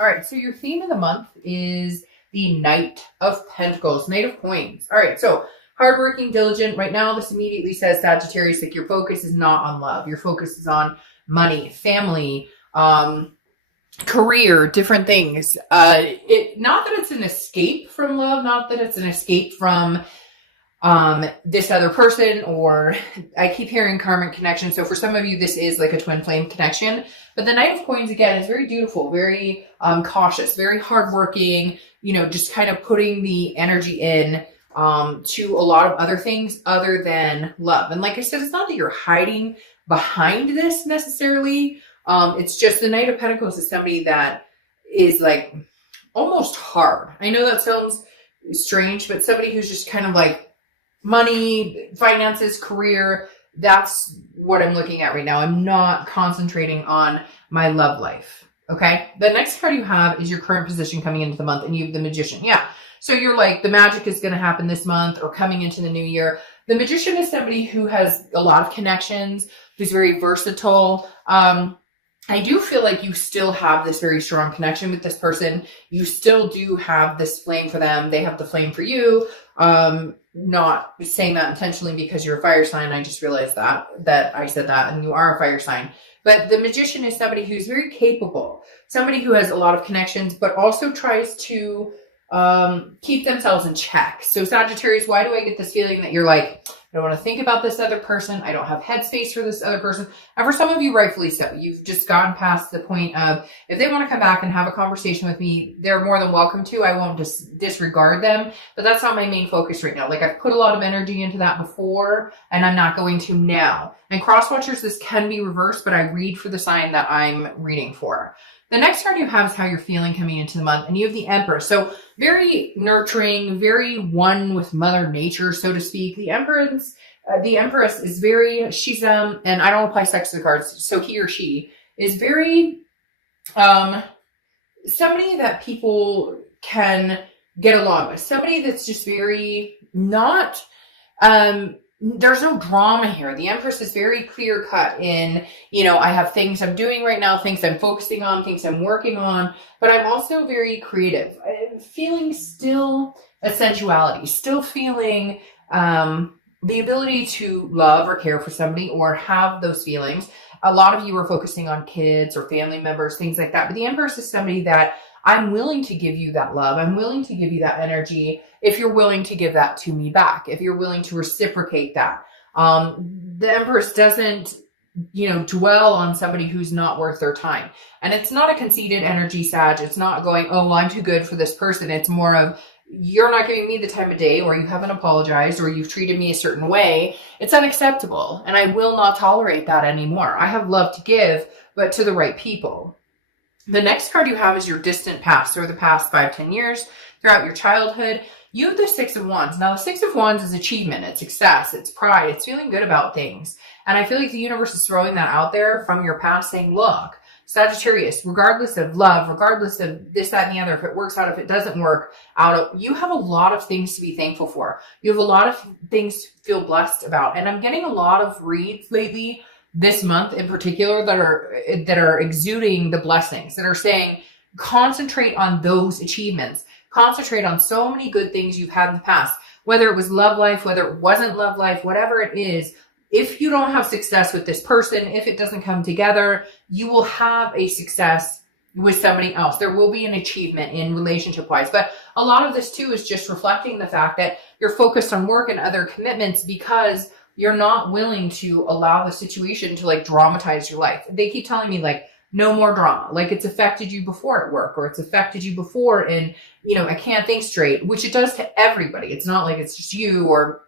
All right, so your theme of the month is the Knight of Pentacles, Knight of Coins. All right, so hardworking, diligent. Right now, this immediately says, Sagittarius, like your focus is not on love. Your focus is on money, family, career, different things. Not that it's an escape from love, not that it's an escape from this other person, or I keep hearing karmic connection. So for some of you, this is like a twin flame connection. But the Knight of Coins, again, is very dutiful, very cautious, very hardworking, just kind of putting the energy in to a lot of other things other than love. And like I said, it's not that you're hiding behind this necessarily. It's just the Knight of Pentacles is somebody that is like almost hard. I know that sounds strange, but somebody who's just kind of like money, finances, career. That's what I'm looking at right now. I'm not concentrating on my love life. Okay. The next card you have is your current position coming into the month, and you have the Magician. Yeah. So you're like, the magic is going to happen this month or coming into the new year. The Magician is somebody who has a lot of connections, who's very versatile. I do feel like you still have this very strong connection with this person. You still do have this flame for them. They have the flame for you. Not saying that intentionally because you're a fire sign. I just realized that I said that, and you are a fire sign. But the Magician is somebody who's very capable, somebody who has a lot of connections, but also tries to keep themselves in check. So Sagittarius, why do I get this feeling that you're like, I don't want to think about this other person. I don't have headspace for this other person. And for some of you, rightfully so. You've just gone past the point of, if they want to come back and have a conversation with me, they're more than welcome to. I won't disregard them, but that's not my main focus right now. Like, I've put a lot of energy into that before, and I'm not going to now. And cross watchers, this can be reversed, but I read for the sign that I'm reading for. The next card you have is how you're feeling coming into the month, and you have the Emperor. So very nurturing, very one with Mother Nature, so to speak. The Empress is very, she's, and I don't apply sex to the cards, so he or she is very, somebody that people can get along with. Somebody that's just very not, there's no drama here. The Empress is very clear cut in, I have things I'm doing right now, things I'm focusing on, things I'm working on, but I'm also very creative. I'm feeling still a sensuality, still feeling the ability to love or care for somebody or have those feelings. A lot of you are focusing on kids or family members, things like that. But the Empress is somebody that I'm willing to give you that love. I'm willing to give you that energy if you're willing to give that to me back, if you're willing to reciprocate that. The Empress doesn't, dwell on somebody who's not worth their time. And it's not a conceited energy, Sag. It's not going, oh, well, I'm too good for this person. It's more of, you're not giving me the time of day, or you haven't apologized, or you've treated me a certain way. It's unacceptable. And I will not tolerate that anymore. I have love to give, but to the right people. The next card you have is your distant past, or the past 5-10 years throughout your childhood. You have the Six of Wands. Now, the Six of Wands is achievement, it's success, it's pride, it's feeling good about things. And I feel like the universe is throwing that out there from your past, saying, look, Sagittarius, regardless of love, regardless of this, that, and the other, if it works out, if it doesn't work out, you have a lot of things to be thankful for. You have a lot of things to feel blessed about. And I'm getting a lot of reads lately, this month in particular, that are exuding the blessings, that are saying, concentrate on those achievements. Concentrate on so many good things you've had in the past, whether it was love life, whether it wasn't love life, whatever it is. If you don't have success with this person, if it doesn't come together, you will have a success with somebody else. There will be an achievement in relationship wise. But a lot of this too is just reflecting the fact that you're focused on work and other commitments because you're not willing to allow the situation to like dramatize your life. They keep telling me like, no more drama. Like, it's affected you before at work, or it's affected you before in, I can't think straight, which it does to everybody. It's not like it's just you or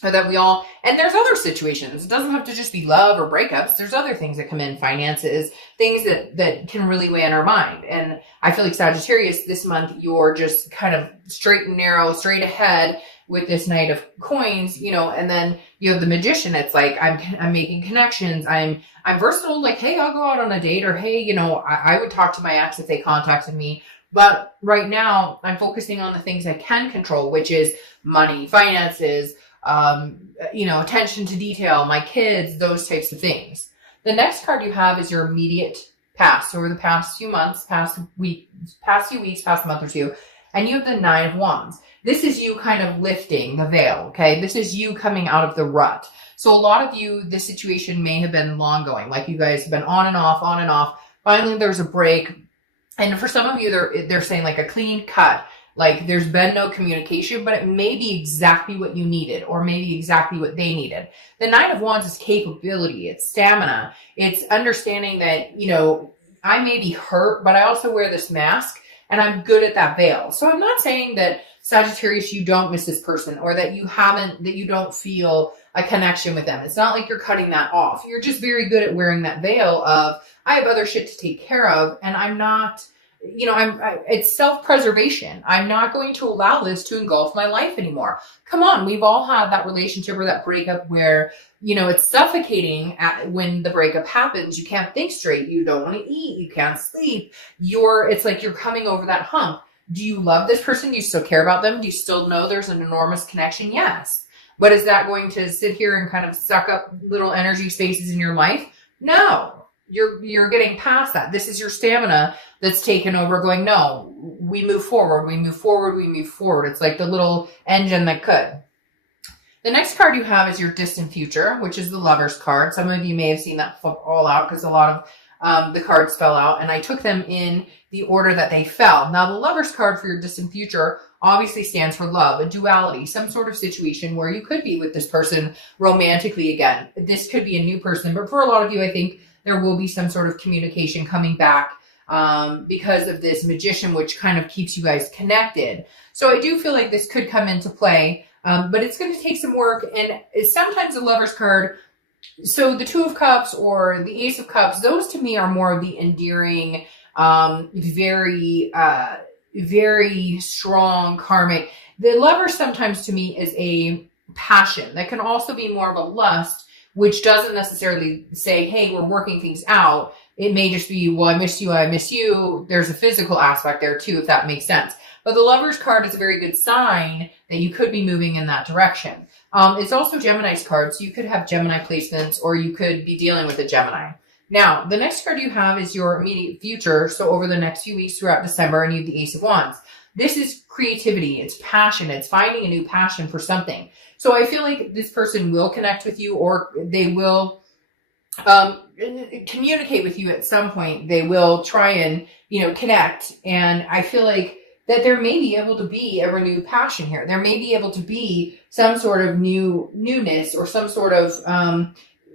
that we all, and there's other situations. It doesn't have to just be love or breakups. There's other things that come in, finances, things that can really weigh on our mind. And I feel like Sagittarius, this month, you're just kind of straight and narrow, straight ahead with this Knight of Coins, and then you have the Magician. It's like, I'm making connections. I'm versatile. Like, hey, I'll go out on a date, or hey, I would talk to my ex if they contacted me. But right now I'm focusing on the things I can control, which is money, finances, attention to detail, my kids, those types of things. The next card you have is your immediate passed over the past few months, past few weeks, past month or two, and you have the Nine of Wands. This is you kind of lifting the veil, okay? This is you coming out of the rut. So a lot of you, this situation may have been long going, like you guys have been on and off, on and off. Finally, there's a break. And for some of you, they're saying like a clean cut. Like there's been no communication, but it may be exactly what you needed or maybe exactly what they needed. The Nine of Wands is capability. It's stamina. It's understanding that, you know, I may be hurt, but I also wear this mask and I'm good at that veil. So I'm not saying that Sagittarius, you don't miss this person or that you don't feel a connection with them. It's not like you're cutting that off. You're just very good at wearing that veil of, I have other shit to take care of and I'm not, you know, it's self-preservation. I'm not going to allow this to engulf my life anymore. Come on. We've all had that relationship or that breakup where, you know, it's suffocating when the breakup happens. You can't think straight. You don't want to eat. You can't sleep. It's like you're coming over that hump. Do you love this person? Do you still care about them? Do you still know there's an enormous connection? Yes. But is that going to sit here and kind of suck up little energy spaces in your life? No. You're getting past that. This is your stamina that's taken over going, no, we move forward, we move forward, we move forward. It's like the little engine that could. The next card you have is your distant future, which is the Lover's card. Some of you may have seen that all out because a lot of the cards fell out, and I took them in the order that they fell. Now, the Lover's card for your distant future obviously stands for love, a duality, some sort of situation where you could be with this person romantically again. This could be a new person, but for a lot of you, I think there will be some sort of communication coming back because of this Magician, which kind of keeps you guys connected. So I do feel like this could come into play, but it's going to take some work. And sometimes the Lover's card, so the Two of Cups or the Ace of Cups, those to me are more of the endearing, very, very strong karmic. The Lover sometimes to me is a passion that can also be more of a lust, which doesn't necessarily say, hey, we're working things out. It may just be, well, I miss you, I miss you. There's a physical aspect there too, if that makes sense. But the Lover's card is a very good sign that you could be moving in that direction. It's also Gemini's card, so you could have Gemini placements or you could be dealing with a Gemini. Now, the next card you have is your immediate future. So over the next few weeks throughout December, and you have the Ace of Wands. This is creativity. It's passion. It's finding a new passion for something. So I feel like this person will connect with you or they will communicate with you at some point. They will try and, you know, connect. And I feel like that there may be able to be a renewed passion here. There may be able to be some sort of newness or some sort of,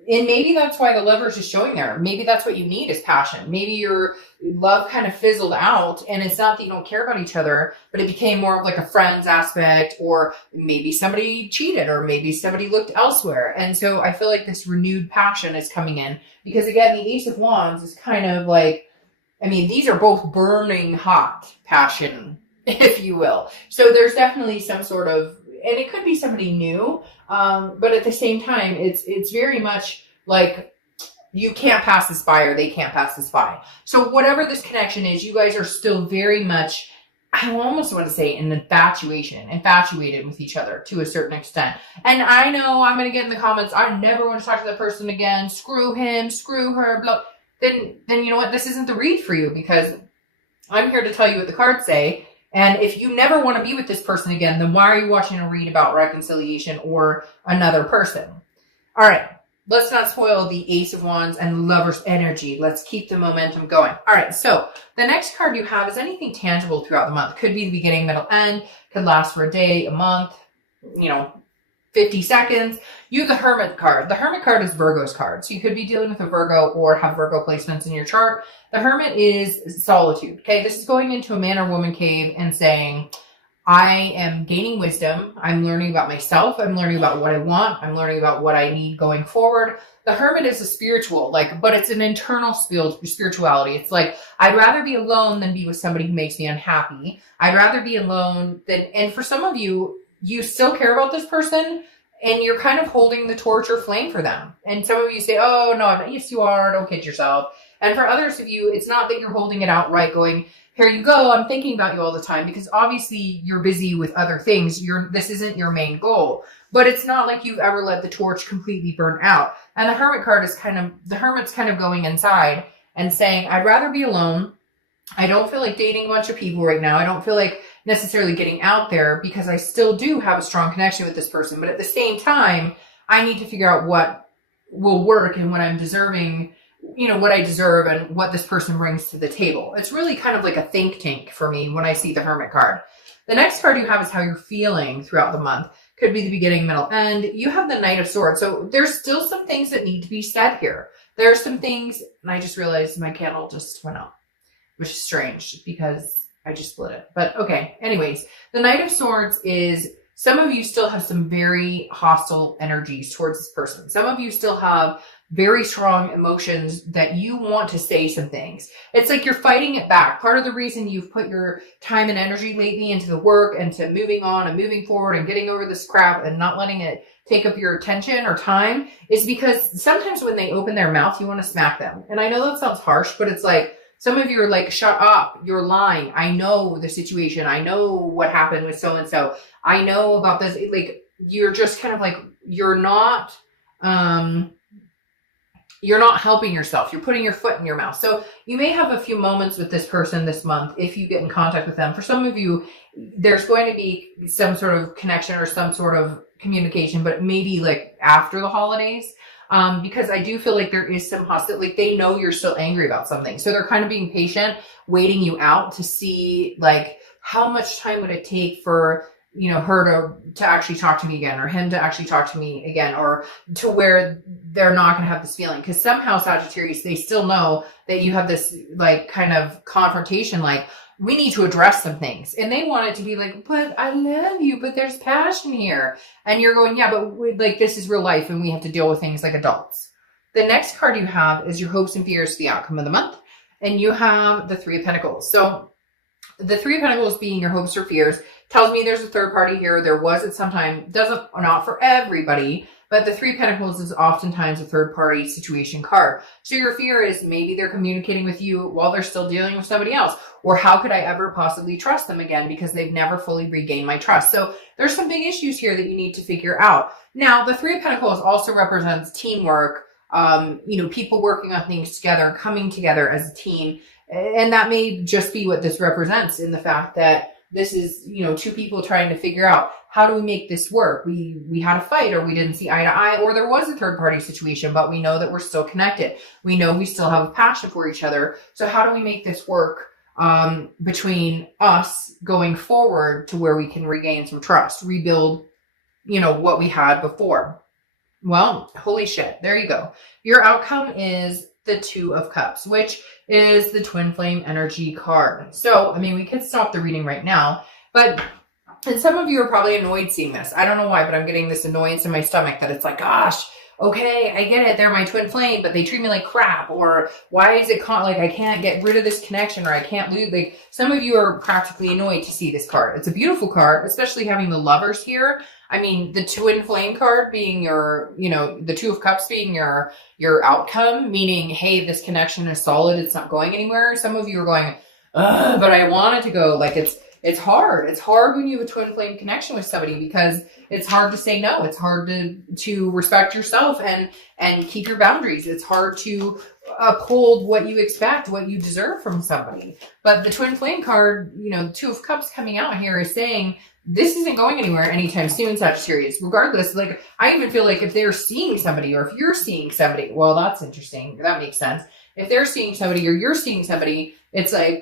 and maybe that's why the Lover's is showing there. Maybe that's what you need is passion. Maybe your love kind of fizzled out and it's not that you don't care about each other, but it became more of like a friends aspect, or maybe somebody cheated or maybe somebody looked elsewhere. And so I feel like this renewed passion is coming in because again, the Ace of Wands is kind of like, I mean, these are both burning hot passion, if you will. So there's definitely some sort of, and it could be somebody new, but at the same time, it's very much like you can't pass this by or they can't pass this by. So whatever this connection is, you guys are still very much, I almost want to say infatuated with each other to a certain extent. And I know I'm going to get in the comments, I never want to talk to that person again, screw him, screw her, blah. Then you know what, this isn't the read for you because I'm here to tell you what the cards say. And if you never want to be with this person again, then why are you watching a read about reconciliation or another person? All right, let's not spoil the Ace of Wands and Lover's energy. Let's keep the momentum going. All right, so the next card you have is anything tangible throughout the month. Could be the beginning, middle, end. Could last for a day, a month, 50 seconds. You have the Hermit card. The Hermit card is Virgo's card. So you could be dealing with a Virgo or have Virgo placements in your chart. The Hermit is solitude. Okay, this is going into a man or woman cave and saying, I am gaining wisdom. I'm learning about myself. I'm learning about what I want. I'm learning about what I need going forward. The Hermit is a spiritual, but it's an internal spirituality. It's like, I'd rather be alone than be with somebody who makes me unhappy. I'd rather be alone than, and for some of you, you still care about this person and you're kind of holding the torch or flame for them. And some of you say, oh, no, I'm not. Yes, you are. Don't kid yourself. And for others of you, it's not that you're holding it outright going, here you go, I'm thinking about you all the time, because obviously you're busy with other things. This isn't your main goal. But it's not like you've ever let the torch completely burn out. And the Hermit card is the Hermit's kind of going inside and saying, I'd rather be alone. I don't feel like dating a bunch of people right now. I don't feel like necessarily getting out there because I still do have a strong connection with this person. But at the same time, I need to figure out what will work and what I'm deserving, what I deserve and what this person brings to the table. It's really kind of like a think tank for me when I see the Hermit card. The next card you have is how you're feeling throughout the month. Could be the beginning, middle, end. You have the Knight of Swords. So there's still some things that need to be said here. There are some things, and I just realized my candle just went out, which is strange because I just split it. But okay, anyways, the Knight of Swords is some of you still have some very hostile energies towards this person. Some of you still have very strong emotions that you want to say some things. It's like you're fighting it back. Part of the reason you've put your time and energy lately into the work and to moving on and moving forward and getting over this crap and not letting it take up your attention or time is because sometimes when they open their mouth, you want to smack them. And I know that sounds harsh, but it's like, some of you are like, shut up, you're lying. I know the situation. I know what happened with so-and-so. I know about this. Like, you're just kind of like, you're not helping yourself. You're putting your foot in your mouth. So you may have a few moments with this person this month if you get in contact with them. For some of you, there's going to be some sort of connection or some sort of communication, but maybe like after the holidays. Because I do feel like there is some hostility, like they know you're still angry about something. So they're kind of being patient, waiting you out to see like how much time would it take for, her to actually talk to me again or him to actually talk to me again, or to where they're not going to have this feeling. Because somehow Sagittarius, they still know that you have this like kind of confrontation, like, we need to address some things. And they want it to be like, but I love you, but there's passion here. And you're going, yeah, but this is real life and we have to deal with things like adults. The next card you have is your hopes and fears for the outcome of the month. And you have the Three of Pentacles. So the Three of Pentacles being your hopes or fears tells me there's a third party here. There was at some time, not for everybody, but the Three of Pentacles is oftentimes a third party situation card. So your fear is maybe they're communicating with you while they're still dealing with somebody else. Or how could I ever possibly trust them again because they've never fully regained my trust? So there's some big issues here that you need to figure out. Now, the Three of Pentacles also represents teamwork, people working on things together, coming together as a team. And that may just be what this represents in the fact that this is, two people trying to figure out how do we make this work? We had a fight or we didn't see eye to eye or there was a third party situation, but we know that we're still connected. We know we still have a passion for each other. So how do we make this work between us going forward to where we can regain some trust, rebuild, what we had before? Well, holy shit. There you go. Your outcome is the Two of Cups, which is the twin flame energy card. So, we could stop the reading right now, and some of you are probably annoyed seeing this. I don't know why, but I'm getting this annoyance in my stomach that it's like, gosh, okay, I get it. They're my twin flame, but they treat me like crap. Or why is it like I can't get rid of this connection or I can't lose? Like some of you are practically annoyed to see this card. It's a beautiful card, especially having the Lovers here. The twin flame card being your, the Two of Cups being your outcome, meaning, hey, this connection is solid. It's not going anywhere. Some of you are going, but I want it to go. Like it's hard. It's hard when you have a twin flame connection with somebody because it's hard to say no. It's hard to respect yourself and keep your boundaries. It's hard to uphold what you expect, what you deserve from somebody. But the twin flame card, Two of Cups coming out here is saying, this isn't going anywhere anytime soon, Sagittarius. Regardless, like I even feel like if they're seeing somebody or if you're seeing somebody, well, that's interesting. That makes sense. If they're seeing somebody or you're seeing somebody, it's like,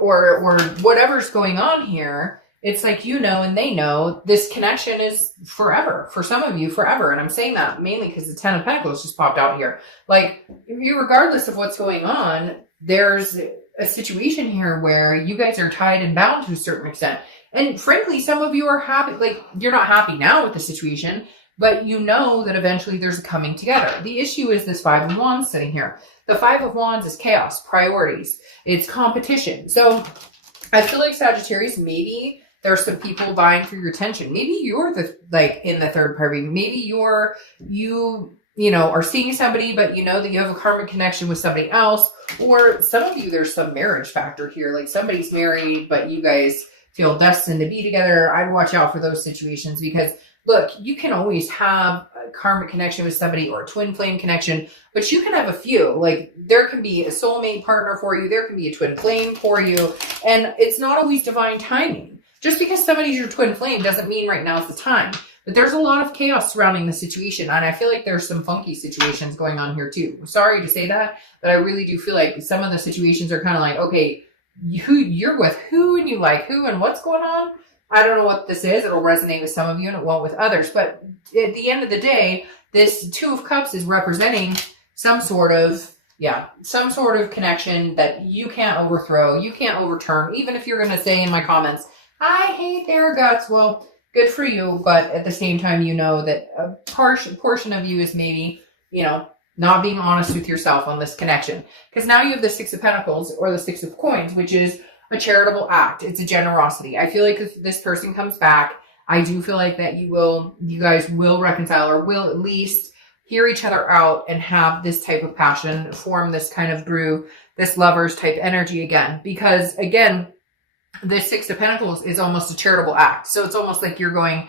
or whatever's going on here, it's like, and they know this connection is forever. For some of you, forever. And I'm saying that mainly because the Ten of Pentacles just popped out here. Like, regardless of what's going on, there's a situation here where you guys are tied and bound to a certain extent. And frankly, some of you are happy, like you're not happy now with the situation, but you know that eventually there's a coming together. The issue is this Five of Wands sitting here. The Five of Wands is chaos, priorities, it's competition. So I feel like Sagittarius, maybe there's some people vying for your attention. Maybe you're in the third party. Maybe you are seeing somebody, but you know that you have a karmic connection with somebody else. Or some of you, there's some marriage factor here. Like somebody's married, but you guys feel destined to be together. I'd watch out for those situations because look, you can always have karmic connection with somebody or a twin flame connection, but you can have a few. Like there can be a soulmate partner for you. There can be a twin flame for you. And it's not always divine timing. Just because somebody's your twin flame doesn't mean right now is the time. But there's a lot of chaos surrounding the situation. And I feel like there's some funky situations going on here too. Sorry to say that, but I really do feel like some of the situations are kind of like, okay, you're with who and you like who and what's going on. I don't know what this is. It'll resonate with some of you and it won't with others. But at the end of the day, this Two of Cups is representing some sort of connection that you can't overthrow. You can't overturn. Even if you're going to say in my comments, I hate their guts. Well, good for you. But at the same time, you know that a portion of you is maybe, not being honest with yourself on this connection. Because now you have the Six of Pentacles or the Six of Coins, which is a charitable act. It's a generosity. I feel like if this person comes back, I do feel like that you guys will reconcile or will at least hear each other out and have this type of passion, form this kind of brew, this lovers type energy again. Because again, this Six of Pentacles is almost a charitable act. So it's almost like you're going,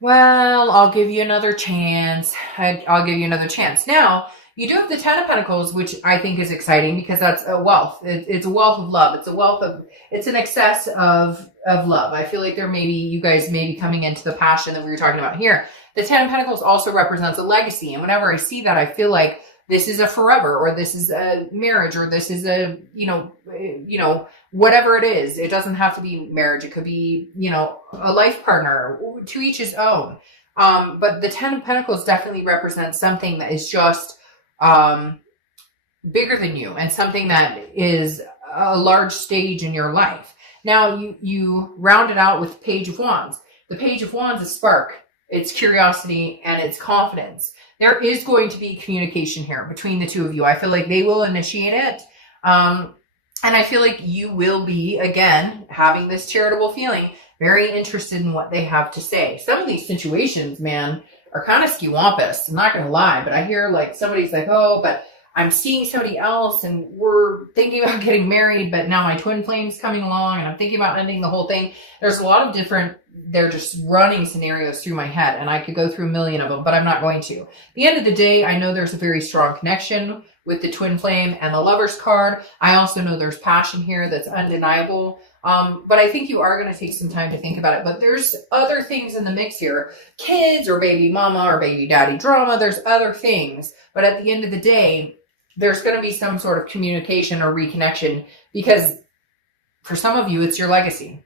well, I'll give you another chance. I'll give you another chance. Now, you do have the Ten of Pentacles, which I think is exciting because that's a wealth. It's a wealth of love. It's an excess of love. I feel like you guys may be coming into the passion that we were talking about here. The Ten of Pentacles also represents a legacy. And whenever I see that, I feel like this is a forever, or this is a marriage, or this is a, whatever it is. It doesn't have to be marriage. It could be, a life partner, to each his own. But the Ten of Pentacles definitely represents something that is just bigger than you and something that is a large stage in your life. Now you round it out with Page of Wands. The Page of Wands is spark. It's curiosity and it's confidence. There is going to be communication here between the two of you. I feel like they will initiate it. And I feel like you will be, again, having this charitable feeling, very interested in what they have to say. Some of these situations, man, are kind of skewampus. I'm not going to lie, but I hear like somebody's like, oh, but I'm seeing somebody else and we're thinking about getting married, but now my twin flame's coming along and I'm thinking about ending the whole thing. There's a lot of different, they're just running scenarios through my head and I could go through a million of them, but I'm not going to. At the end of the day, I know there's a very strong connection with the twin flame and the Lover's card. I also know there's passion here that's undeniable. But I think you are going to take some time to think about it. But there's other things in the mix here. Kids or baby mama or baby daddy drama. There's other things. But at the end of the day, there's going to be some sort of communication or reconnection because for some of you, it's your legacy.